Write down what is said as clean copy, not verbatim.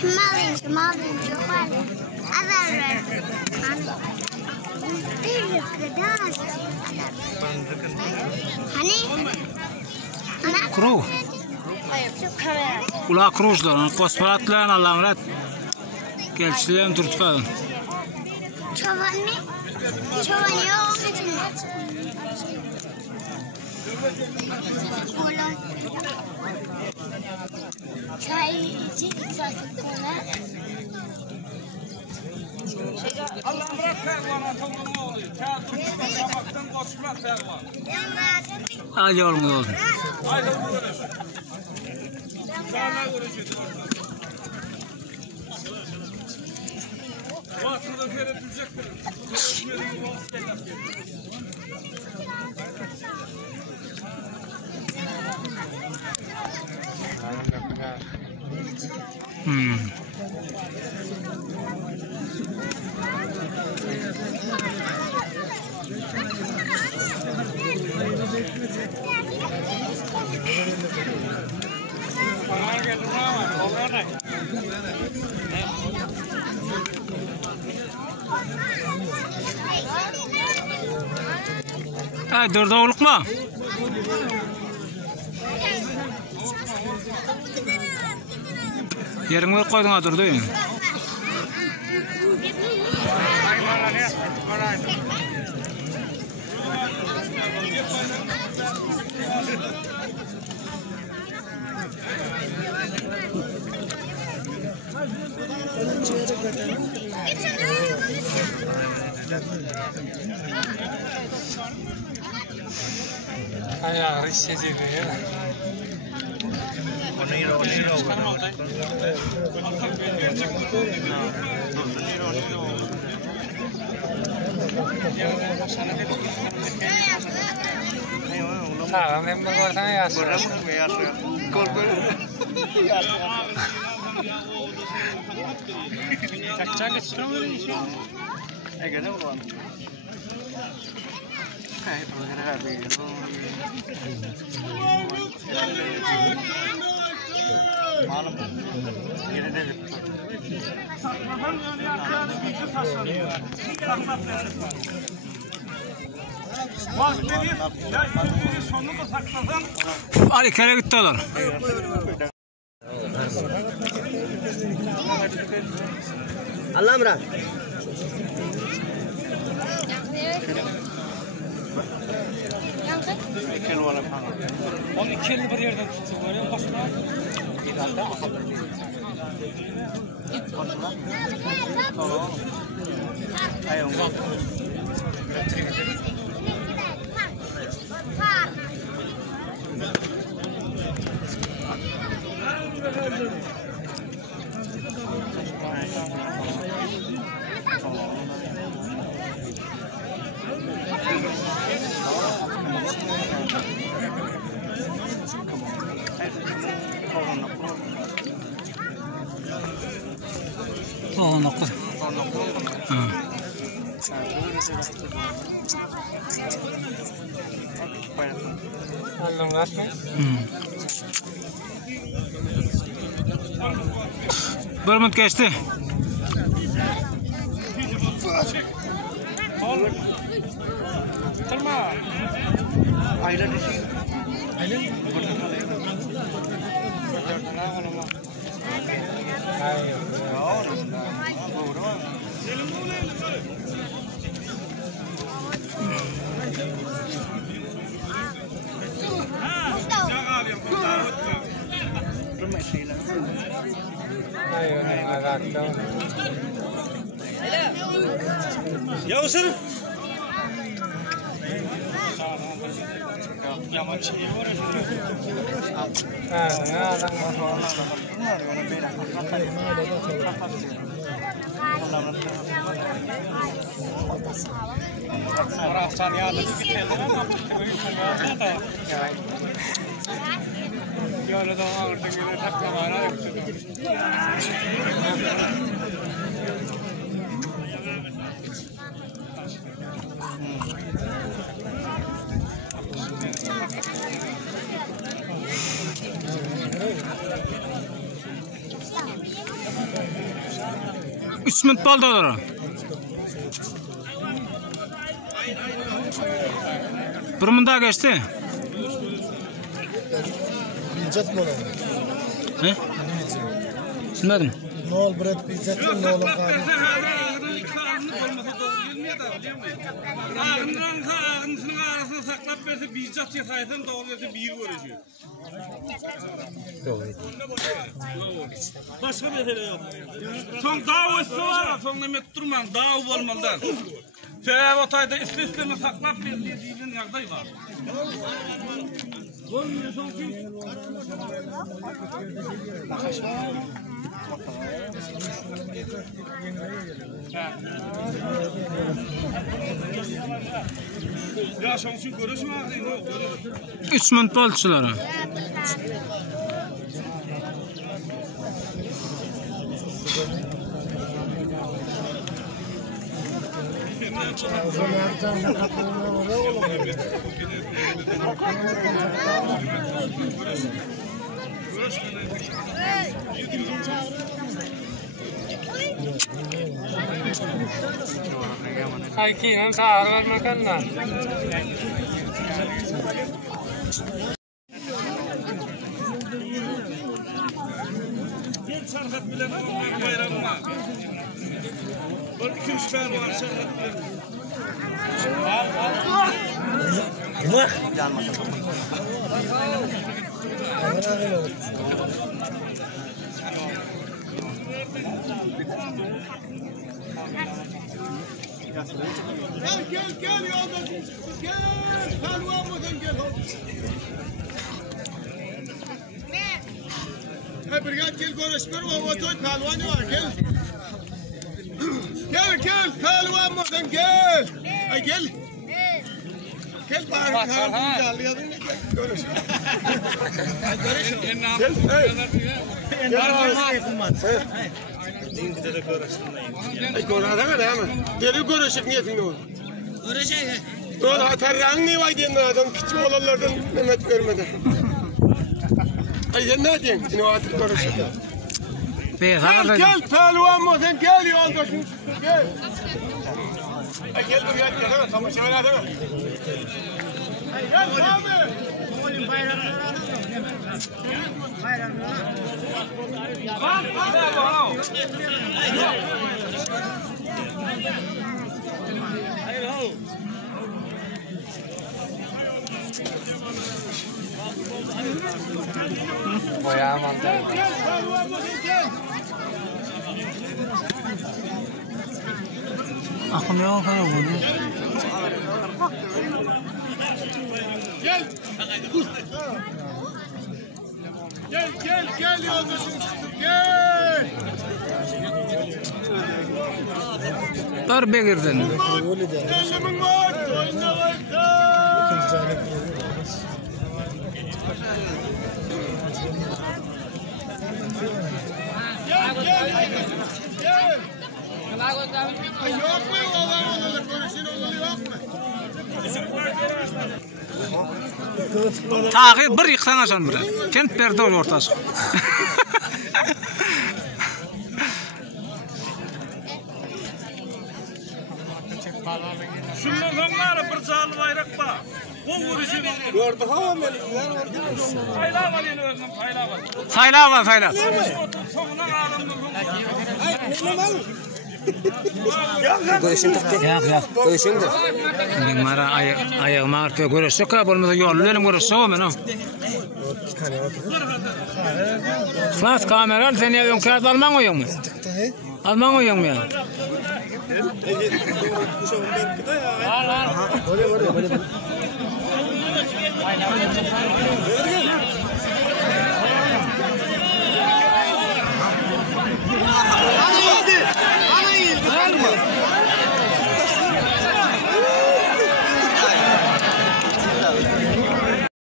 Şımalıyım çok var. Azar Hani? Kuru. Ula kuruşlar. Kosparatlar Allah'ım. Gelçilerim turtkalın. Çoban mı? Çoban yok. Çay için sattıklarına. Allah'ım bırak fermanı toplama oluyor. Kağıt tutuşma tabaktan koşma fermanı. Hadi oğlum olsun. Haydi bu görüş. Sağına görüşürüz. Vaktinde fere düşecektir. Ay dur doğruluk mu? Yerine koydun ha durdu. Ayağı hissediyor ya. Sağlam hem de koysana yaşıyor. Çak istiyor mu? Egene mi var? Malum yerine de Ali kere gitti olur. Allah'ım bırak. Onu 2 yıl bir yerden tuttuk var ya başına. Oh nokta. Allah'ım var mı? Bir minut geçti. Tırma. Aylan işi. Aylan? Ya sen? Yaman şey var 3 minut boldy olar. Bir munda geçti. Bizzat mı olan? He? Bilmedim. Ne ol Brad bizzat mı ne olan kari? Ağzının arasına saklap verse bizzat yataysan doğru verse bir göreceğiz. Başka mesele yok. Son daha üstü var, son demet durman, daha olmalılar. Sebep otayda isteme saklap verdiği dilin yardayı var. Olmuyor son ki. Ya şansın görüşüm ağzı. 3 minut boldular. Ayki hem sağır makanlar. Gel sarhat bilen bayramına. Bir iki üç ben var sarhat bilen. Gel yoldaşım. Gel. Kalmamızın gel. Birgat gel görüşmür o otoy kalvanı var gel. Gel kalvanmadan gel. Ay gel. Gel bari kalvanı alayım görüş. Deli görüşük niyetin o. Görüşek. Doğru atarran ne var diyen adam küçük olanlardan Mehmet vermedi. Ay sen ne diyorsun? Yine o atık görüşük. Gel pehlivan mı sen gel yoldaşım gel. Ay gel buraya gel tamam şöyle hadi. Gel abi. Oğlum bayramlar. Bayağı mantar. Aklım yok bunu. Gel yoldaşım gel. Dar begirden. Elimin var. Oyna var. Gel. Yok mu oğlan konuşun oğlan yok mu? Tağir bir yıksan aşan bire. Kent berdi ortası. Şundan sonra bir zalı bayrak var. Bu vuruşun gördü ha ben. Sayla var yine verdim sayla var. Sayla var sayla. Sonuna ağlamın. Görüşüm tıktı. Yok. Görüşüm de. Ben mara ayağıma arpa görüşsek ha bolmasa yollarım görüşsek men ha. Flas kamera sen ya kağıt alman oyun mu? Alman oyun mu ya? Böyle.